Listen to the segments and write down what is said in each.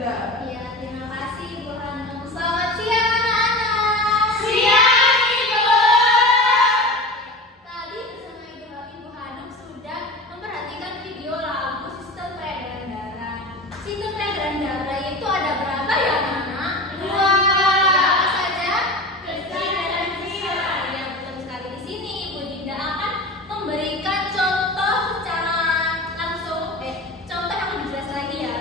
juga. Iya, terima kasih Bu Hanum. Selamat siang anak-anak. Siang, Ibu. Tadi bersama Ibu Hanum sudah memperhatikan video lagu Sistem Peredaran Darah. Sistem peredaran darah itu ada berapa ya anak-anak? Dua. Apa saja? Kecil dan besar. Ya, betul sekali. Di sini Ibu Dinda akan memberikan contoh secara langsung, contoh yang lebih jelas lagi ya.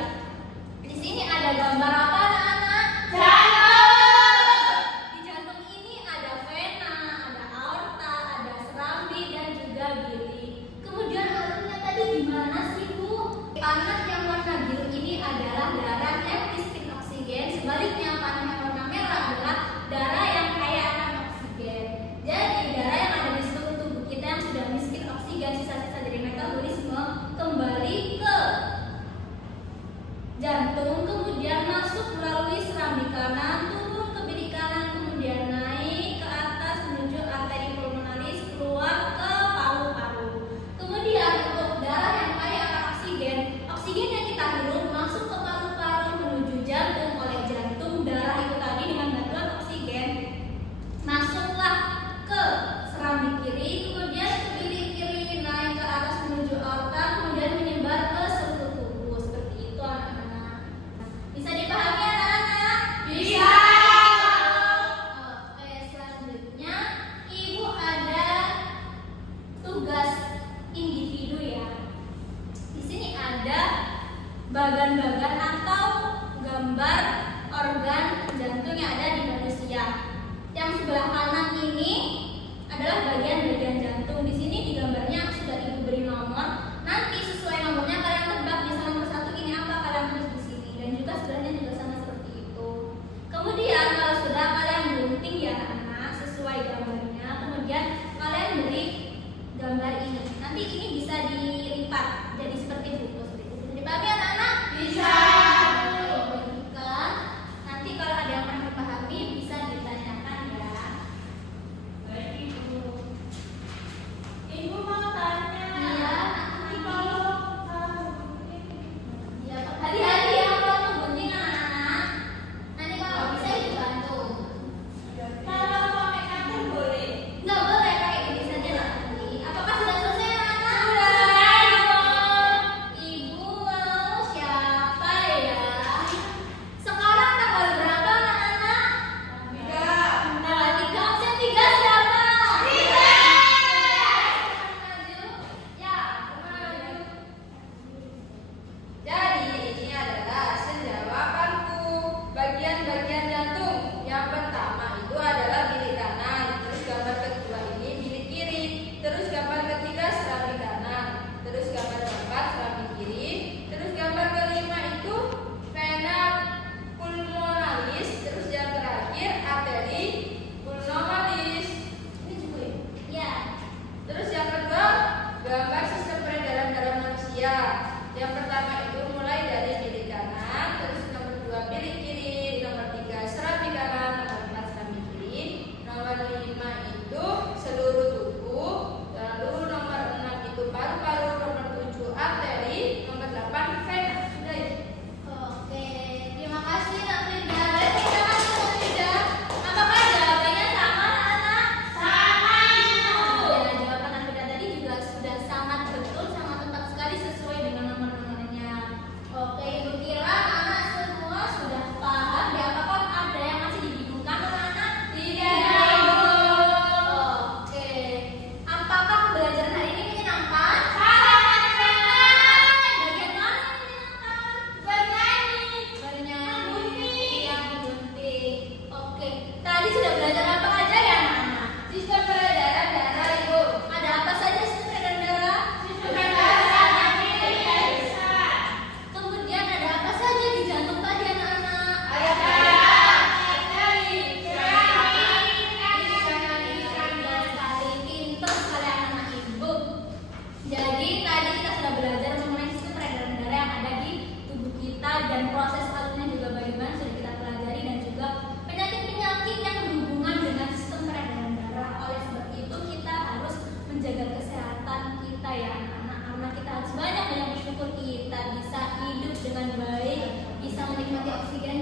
Di sini ada gambar apa anak-anak? Jantung. Di jantung ini ada vena, ada aorta, ada serambi dan juga gili. Kemudian alurnya tadi gimana sih Bu? Panah yang warna biru ini adalah darah yang miskin oksigen. Sebaliknya panah yang warna merah adalah darah yang kaya akan oksigen. Jadi darah yang ada di seluruh tubuh kita yang sudah miskin oksigen, sisa-sisa dari metabolisme kembali ke jantung, kemudian masuk melalui serambi kanan, turun ke bilik kanan, kemudian naik ke atas menuju arteri pulmonalis, keluar ke paru-paru. Kemudian untuk darah yang kaya akan oksigen, oksigen yang kita hirup masuk ke paru-paru menuju jantung. Oleh jantung, darah itu tadi dengan bantuan oksigen masuklah ke serambi kiri, kemudian ke bilik kiri, naik ke atas menuju aorta, kemudian menyebar ke seluruh tubuh. Seperti itu anak-anak. Bisa dipahami anak-anak? Bisa. oksigen